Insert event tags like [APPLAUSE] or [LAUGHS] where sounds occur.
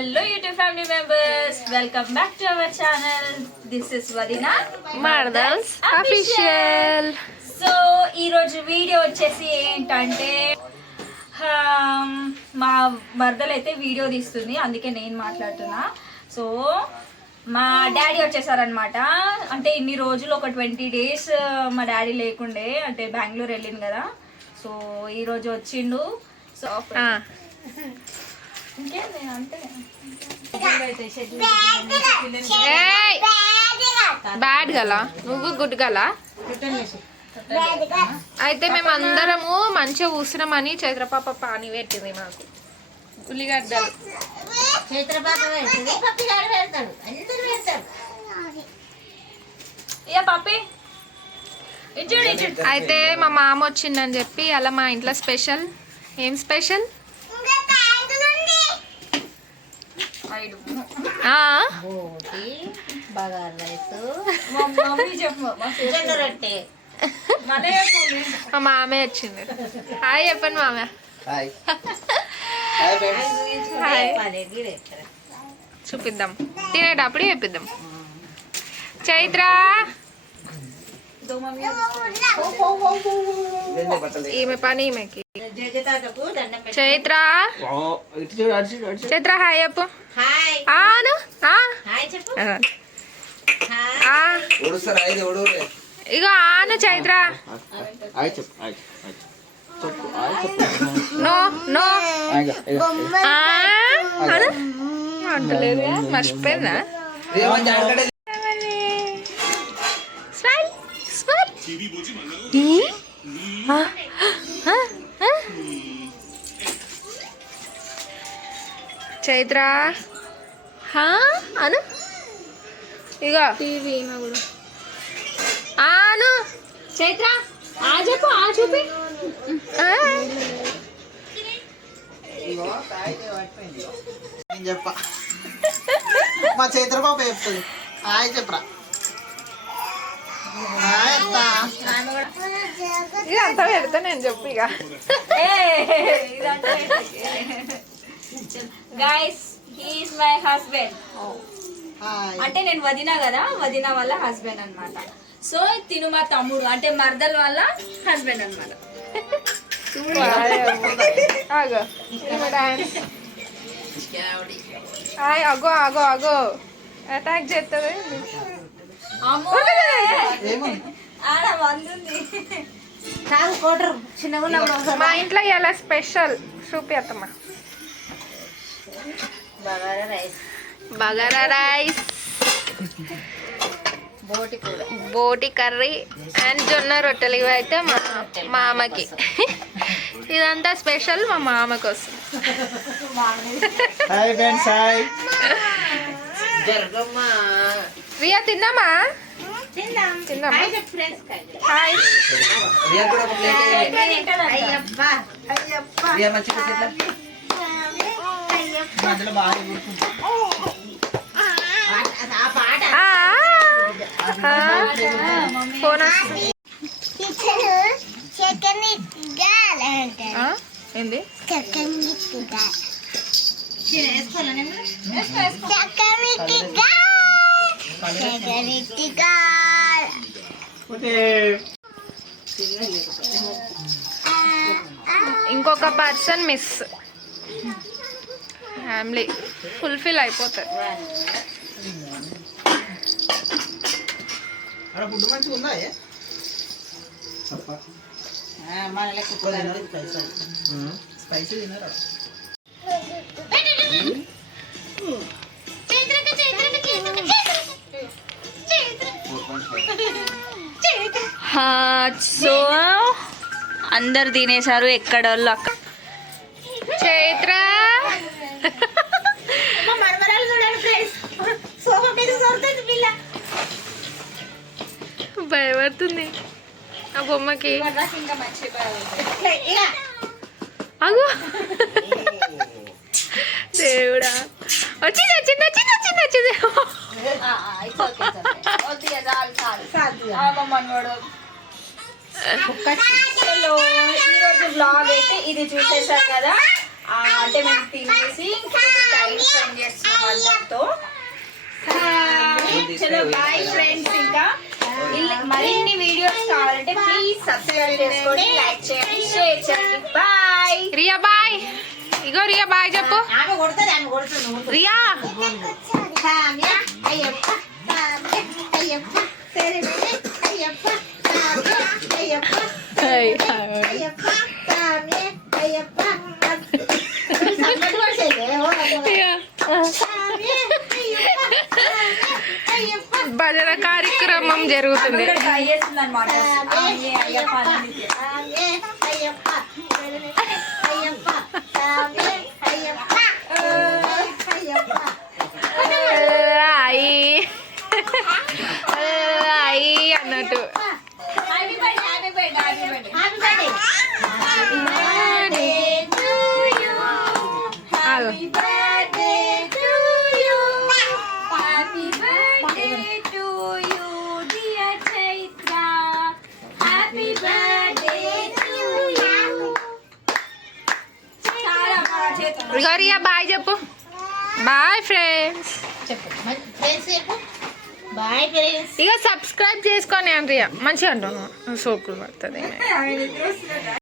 Hello YouTube family members welcome back to our channel this is వదినా మార్దల్స్ official so ఈరోజు video వచ్చేసి ఏంటంటే హమ్, మా మరదలు అయితే వీడియో తీస్తుంది. అందుకే నేను మాట్లాడుతున్నా. సో మా డాడీ వచ్చేసారనమాట అంటే ఇన్ని రోజులు ఒక ట్వంటీ డేస్ మా డాడీ లేకుండే అంటే బెంగళూరు వెళ్ళింది కదా. సో ఈరోజు వచ్చిండు. సో బ్యాడ్ గల నువ్వు గుడ్ గల అయితే మేము అందరము మంచిగా కూసున్నామని చైత్రపాప పాని పెట్టింది మాకు. ఉల్లిగడ్డలు పప్పి అయితే మా మామ వచ్చిందని చెప్పి అలా మా ఇంట్లో స్పెషల్. ఏం స్పెషల్? ఆ, బోటి బగార్ రైస్. మా మమ్మీ చెప్పు మా sister. జొన్న రొట్టె. మళ్ళీ చెప్పు. మా మామే వచ్చింది హాయ్ చెప్పండి మామ. హాయ్. Hi friends. హాయ్. పదే గిడెత్తరు. చూపిద్దాం. తినేటప్పుడు చెప్పిద్దాం. చైత్ర! ఈమె పని ఈమెకి. చైత్ర చైత్ర హాయ్ హాయ్ ఆను ఇగో ఆను చైత్ర హాయ్ చెప్పు హాయ్ హాయ్ చెప్పు హాయ్ చెప్పు నో నో హాయ్ ఇగో ఆ, అను అంటలేదు మర్చిపోయిందా ఆ, ఆ. చైత్ర హా అను ఇగో టీవీ ఆను చైత్ర ఆ చెప్పు ఆ చూపి చెప్ప మా చైత్రబాబు చెప్తుంది హాయ్ చెప్పరా హాయ్ అత్త ఇక అంతా పెడతా నేను చెప్పు ఇక. గైస్ హీఈస్ మై హస్బెండ్ అంటే నేను వదినా కదా వదిన వాళ్ళ హస్బెండ్ అన్నమాట. సో తిను మా తమ్ముడు అంటే మర్దల్ వాళ్ళ హస్బెండ్ అన్నమాట. ఆగో. ఈమె డాన్స్. హాయ్ అగో అగో అగో. అటాక్ చేస్తుంది. ఆడ వందుంది మా ఇంట్లో ఇలా స్పెషల్ చూపియత్తమ్మ బగారా రైస్. బగారా రైస్. బోటి కూర. బోటి కర్రీ అండ్ జొన్న రొట్టెలు ఇవి అయితే మా మామకి. ఇదంతా స్పెషల్ మా మామ కోసం. హాయ్ ఫ్రెండ్స్ హాయ్ జరగమ్మ రియా తిందామా ఫోన్ ఏంది? వేసుకోవాలా నేను ఇంకొక పర్సన్ మిస్. ఫ్యామిలీ. ఫుల్ఫిల్ అయిపోతుంది స్పైసీ. తిన్నారా సో అందరు తినేశారు ఎక్కడోళ్ళు అక్కడ చైత్ర! భయపడుతుంది. ఆ బొమ్మకి. అగో. దేవుడా. వచ్చింది వచ్చింది వచ్చింది వచ్చింది వచ్చింది. మనవాడు హలో ఈరోజు బ్లాగ్ అయితే ఇది చూసేసారు కదా? ఆ, అంటే మేము తినేసి టైం స్పెండ్ చేస్తున్నాం అందరితో. చలో బాయ్ ఫ్రెండ్స్ ఇంకా. మరిన్ని వీడియోస్ కావాలంటే ప్లీజ్ సబ్స్క్రైబ్ చేసుకోండి లైక్ చేయండి షేర్ చేయండి. బాయ్ రియా బాయ్ ఇగో రియా బాయ్ చెప్పు. ఆమె కొడుతుంది ఆమె కొడుతుంది నువ్వు రియా. అయ్యప్ప అయ్యప్ప. సరిమని అయ్యప్ప సామ్య అయ్యప్ప అయ్యప్ప సామ్య అయ్యప్ప సంగతి పడితే సామ్య అయ్యప్ప సామ్య అయ్యప్ప భజన కార్యక్రమం జరుగుతుంది. అయ్యప్ప చాలా బాగా చేతులు ఇగో రియా బాయ్ చెప్పు. బాయ్ ఫ్రెండ్స్ చెప్పు. బాయ్ ఫ్రెండ్స్ ఇక సబ్స్క్రైబ్ చేసుకొని రియా మంచిగా అంటున్నాను సోపులు పడుతుంది. [LAUGHS]